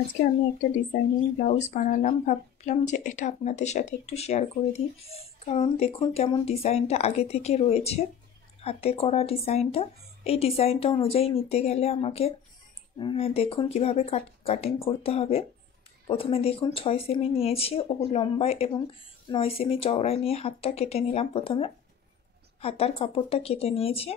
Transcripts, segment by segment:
আজকে আমি একটা ডিজাইনিং ব্লাউজ বানালাম, ভাবলাম যে এটা আপনাদের সাথে একটু শেয়ার করে দিই। কারণ দেখুন কেমন ডিজাইনটা আগে থেকে রয়েছে, হাতে করা ডিজাইনটা। এই ডিজাইনটা অনুযায়ী নিতে গেলে আমাকে দেখুন কিভাবে কাটিং করতে হবে। প্রথমে দেখুন 6 সেমি নিয়েছি ও লম্বায় এবং 9 সেমি চওড়ায় নিয়ে হাতটা কেটে নিলাম। প্রথমে হাতার কাপড়টা কেটে নিয়েছি।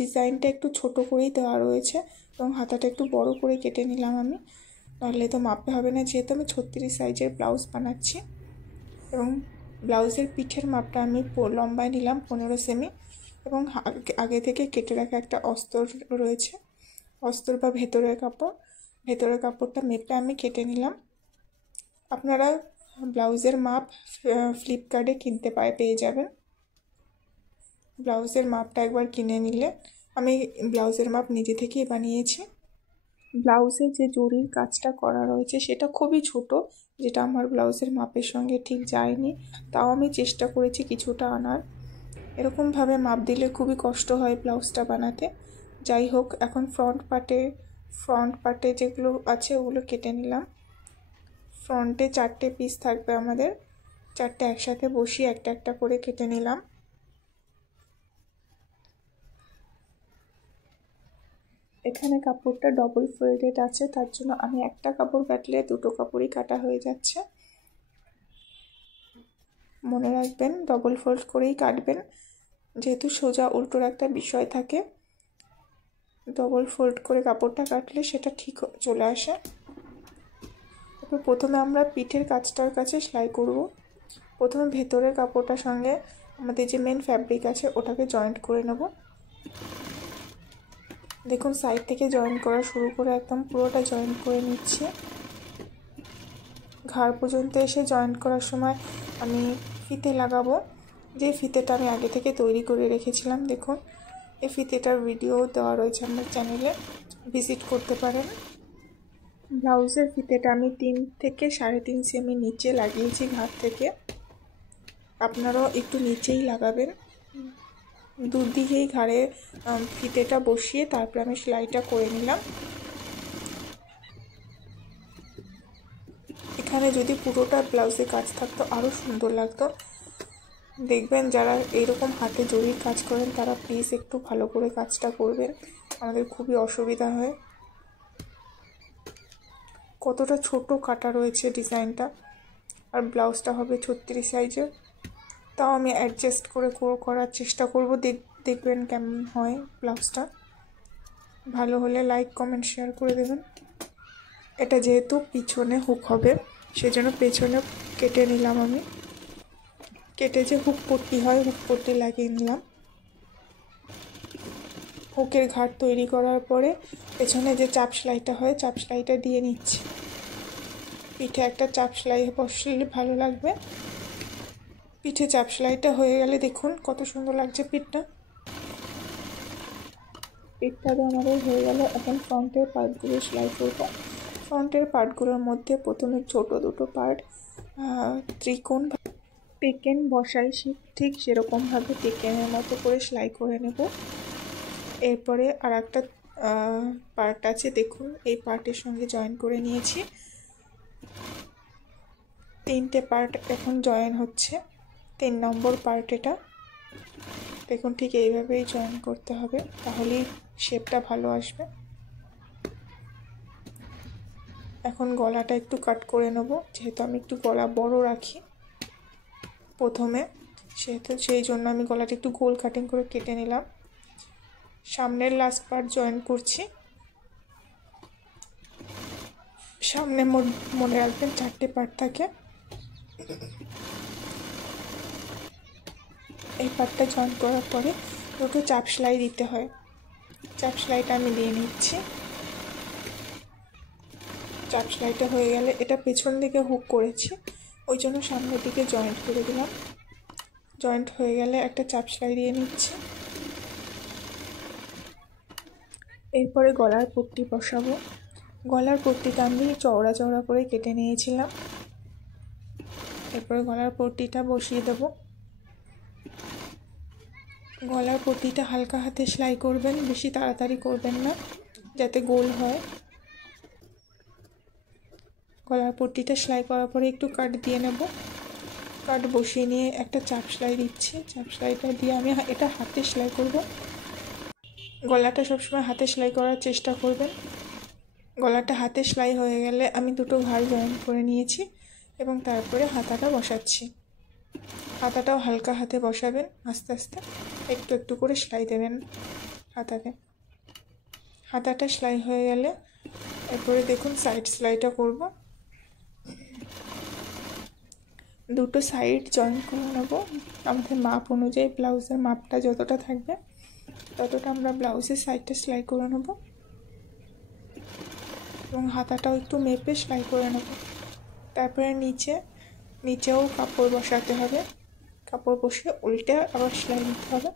ডিজাইনটা একটু ছোট করেই দেওয়া রয়েছে এবং হাতাটা একটু বড় করে কেটে নিলাম আমি, নাহলে তো মাপে হবে না, যেহেতু আমি 36 সাইজের ব্লাউজ বানাচ্ছি। এবং ব্লাউজের পিঠের মাপটা আমি লম্বায় নিলাম 15 সেমি এবং আগে থেকে কেটে রাখা একটা অস্তর রয়েছে, অস্তর বা ভেতরের কাপড়টা মেপে আমি কেটে নিলাম। আপনারা ব্লাউজের মাপ ফ্লিপকার্টে কিনতে পেয়ে যাবেন। ব্লাউজের মাপটা একবার কিনে নিলে, আমি ব্লাউজের মাপ নিজে থেকেই বানিয়েছি। ব্লাউজে যে জরির কাজটা করা রয়েছে সেটা খুবই ছোট, যেটা আমার ব্লাউজের মাপের সঙ্গে ঠিক যায়নি, তাও আমি চেষ্টা করেছি কিছুটা আনার। এরকমভাবে মাপ দিলে খুবই কষ্ট হয় ব্লাউজটা বানাতে। যাই হোক, এখন ফ্রন্ট পার্টে যেগুলো আছে ওগুলো কেটে নিলাম। ফ্রন্টে 4টে পিস থাকবে আমাদের, 4টে একসাথে বসিয়ে একটা একটা করে কেটে নিলাম। এখানে কাপড়টা ডবল ফোল্ডেড আছে, তার জন্য আমি একটা কাপড় কাটলে দুটো কাপড়ই কাটা হয়ে যাচ্ছে। মনে রাখবেন ডবল ফোল্ড করেই কাটবেন, যেহেতু সোজা উল্টোর একটা বিষয় থাকে। ডবল ফোল্ড করে কাপড়টা কাটলে সেটা ঠিক চলে আসে। তারপর প্রথমে আমরা পিঠের কাজটার কাছে সেলাই করব। প্রথমে ভেতরের কাপড়টার সঙ্গে আমাদের যে মেন ফ্যাব্রিক আছে ওটাকে জয়েন্ট করে নেব। দেখুন সাইড থেকে জয়েন করা শুরু করে একদম পুরোটা জয়েন করে নিচ্ছি। ঘাড় পর্যন্ত এসে জয়েন্ট করার সময় আমি ফিতে লাগাবো, যে ফিতেটা আমি আগে থেকে তৈরি করে রেখেছিলাম। দেখুন এই ফিতেটার ভিডিও দেওয়া রয়েছে আমার চ্যানেলে, ভিজিট করতে পারেন। ব্লাউজের ফিতেটা আমি 3 থেকে 3.5 সেমি নিচে লাগিয়েছি ঘাড় থেকে। আপনারাও একটু নিচেই লাগাবেন। দুদিকেই ঘাড়ে ফিতেটা বসিয়ে তারপরে আমি সেলাইটা করে নিলাম। এখানে যদি পুরোটা ব্লাউজে কাজ থাকতো আরও সুন্দর লাগতো। দেখবেন যারা এইরকম হাতে জরির কাজ করেন তারা প্লিজ একটু ভালো করে কাজটা করবেন, আমাদের খুবই অসুবিধা হয়। কতটা ছোট কাটা রয়েছে ডিজাইনটা, আর ব্লাউজটা হবে 36 সাইজের। তাও আমি অ্যাডজাস্ট করে করার চেষ্টা করব, দেখবেন কেমন হয় ব্লাউজটা। ভালো হলে লাইক কমেন্ট শেয়ার করে দেবেন। এটা যেহেতু পিছনে হুক হবে সেজন্য পেছনে কেটে নিলাম আমি। কেটে যে হুক পট্টি হয় হুক পট্টি লাগিয়ে নিলাম। হুকের ঘাট তৈরি করার পরে পেছনে যে চাপ সেলাইটা হয় চাপ সেলাইটা দিয়ে নিচ্ছি। পিঠে একটা চাপ সেলাই বসলে ভালো লাগবে। পিঠে চাপ সেলাইটা হয়ে গেলে দেখুন কত সুন্দর লাগছে পিঠটা তো আমাদের হয়ে গেল। এখন ফ্রন্টের পার্টগুলো সেলাই করব। ফ্রন্টের পার্টগুলোর মধ্যে প্রথমে ছোট দুটো পার্ট ত্রিকোণ টেকেন বসাই, ঠিক সেরকমভাবে টেকেনের মতো করে সেলাই করে নেব। এরপরে আর একটা পার্ট আছে, দেখুন এই পার্টের সঙ্গে জয়েন করে নিয়েছি। 3টে পার্ট এখন জয়েন হচ্ছে। 3 নম্বর পার্ট এটা। দেখুন ঠিক এইভাবেই জয়েন করতে হবে, তাহলেই শেপটা ভালো আসবে। এখন গলাটা একটু কাট করে নেব, যেহেতু আমি একটু গলা বড় রাখি প্রথমে, সেই জন্য আমি গলাটা একটু গোল কাটিং করে কেটে নিলাম। সামনের লাস্ট পার্ট জয়েন করছি। সামনে মনে রাখবেন 4টে পার্ট থাকে। এই পার্টটা জয়েন করার পরে দুটো চাপ সেলাই দিতে হয়। চাপ সেলাইটা আমি দিয়ে নিচ্ছি। চাপ সেলাইটা হয়ে গেলে এটা পেছন দিকে হুক করেছি, ওই জন্য সামনের দিকে জয়েন্ট করে দিলাম। জয়েন্ট হয়ে গেলে একটা চাপ সেলাই দিয়ে নিচ্ছি। এরপরে গলার পট্টি বসাবো। গলার পট্টিটা আমি চওড়া চওড়া করে কেটে নিয়েছিলাম। এরপরে গলার পট্টিটা বসিয়ে দেব। গলার পট্টিটা হালকা হাতে সেলাই করবেন, বেশি তাড়াতাড়ি করবেন না, যাতে গোল হয়। গলার পট্টিটা সেলাই করার পরে একটু কাট দিয়ে নেব। কাট বসিয়ে নিয়ে একটা চাপ সেলাই দিচ্ছি। চাপ সেলাইটা দিয়ে আমি এটা হাতে সেলাই করব। গলাটা সবসময় হাতে সেলাই করার চেষ্টা করবেন। গলাটা হাতে সেলাই হয়ে গেলে আমি দুটো ঘাড় জয়েন করে নিয়েছি এবং তারপরে হাতাটা বসাচ্ছি। হাতাটাও হালকা হাতে বসাবেন, আস্তে আস্তে একটু একটু করে সেলাই দেবেন হাতাতে। হাতাটা সেলাই হয়ে গেলে এরপরে দেখুন সাইড সেলাইটা করব। দুটো সাইড জয়েন করে নেব। আমাদের মাপ অনুযায়ী ব্লাউজের মাপটা যতটা থাকবে ততটা আমরা ব্লাউজের সাইডটা সেলাই করে নেব এবং হাতাটাও একটু মেপে সেলাই করে নেব। তারপরে নিচেও কাপড় বসাতে হবে। কাপড় বসিয়ে উল্টে আবার সেলাই দিতে হবে।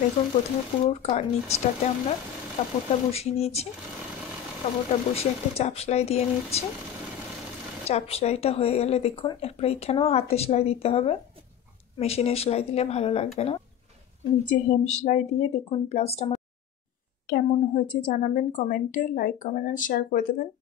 দেখুন প্রথমে পুরো নিচটাতে আমরা কাপড়টা বসিয়ে নিয়েছি। কাপড়টা বসিয়ে একটা চাপ সেলাই দিয়ে নিচ্ছি। চাপ সেলাইটা হয়ে গেলে দেখুন এরপরে এখানেও হাতে সেলাই দিতে হবে, মেশিনে সেলাই দিলে ভালো লাগবে না। নিচে হেম সেলাই দিয়ে দেখুন ব্লাউজটা আমার কেমন হয়েছে জানাবেন কমেন্টে। লাইক, কমেন্ট আর শেয়ার করে দেবেন।